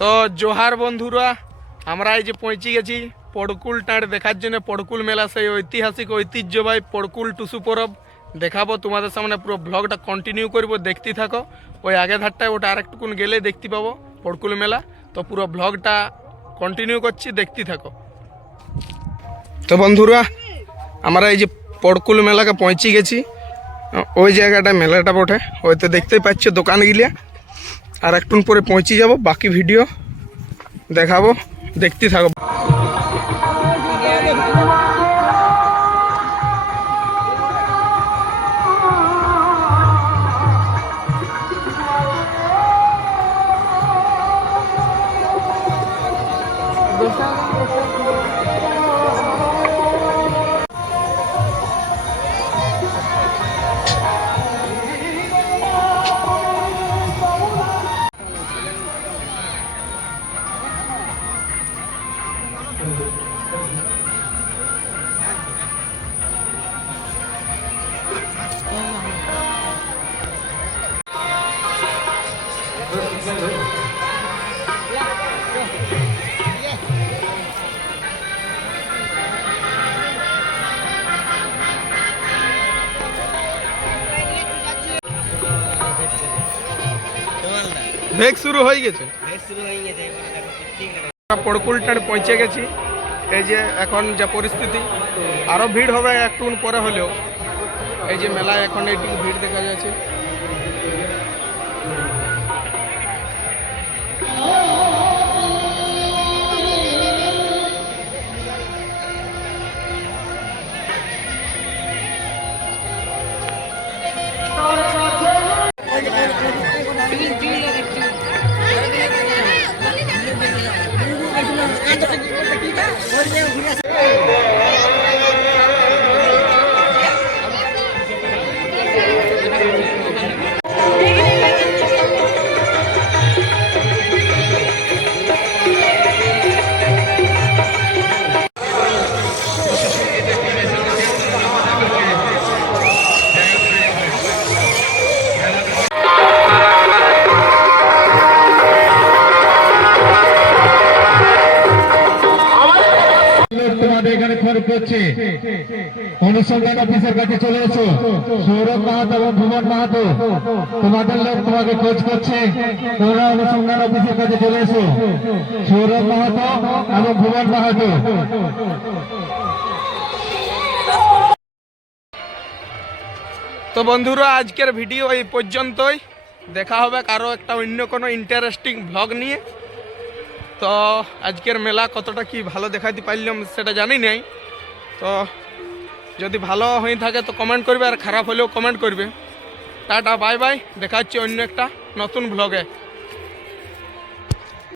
তো জোহার বন্ধুরা, আমরা এই যে পৌঁছে গেছি পড়কুল টাঁড় দেখার জন্য। পড়কুল মেলা সেই ঐতিহাসিক ঐতিহ্যবাহী পড়কুল টুসু পরব। দেখাবো তোমাদের সামনে পুরো ব্লগটা কন্টিনিউ করব, দেখতে থাকো। ওই আগে ধারটায় ওটা আরেকটুকুন গেলে দেখতে পাবো পড়কুল মেলা। তো পুরো ব্লগটা কন্টিনিউ করছি, দেখতে থাকো। তো বন্ধুরা, আমরা এই যে পড়কুল মেলাকে পৌঁছে গেছি। ওই জায়গাটা মেলাটা বটে। হয়তো দেখতেই পাচ্ছ দোকান গিলিয়া আর একটু পরে পৌঁছে যাব বাকি ভিডিও দেখাবো দেখতে থাকো ভেগ শুরু হয়ে গেছে আমরা পড়কুলটার পৌঁছে গেছি। এই যে এখন যা পরিস্থিতি আরও ভিড় হবে একটু পরে হলেও। এই যে মেলায় এখন এইটুকু ভিড় দেখা যাচ্ছে। ¡Ay, qué bonita! লোক এখানে খবর করছে। অনুসন্ধান অফিসের কাছে চলে এসো। সৌরভ মাহাতো এবং ভুবন মাহাতো, তোমাদের লোক তোমাকে খোঁজ করছে। তোমরা অনুসন্ধান অফিসের কাছে চলে এসো। সৌরভ মাহাতো এবং ভুবন মাহাতো। তো বন্ধুরা, আজকের ভিডিও এই পর্যন্তই। দেখা হবে কারও একটা অন্য কোনো ইন্টারেস্টিং ভ্লগ নিয়ে। তো আজকের মেলা কতটা কি ভালো দেখাতে পারলাম সেটা জানি নাই। তো যদি ভালো হয়ে থাকে তো কমেন্ট করবে আর খারাপ হলেও কমেন্ট করবে। টাটা বাই বাই দেখা হচ্ছে অন্য একটা নতুন ভ্লগে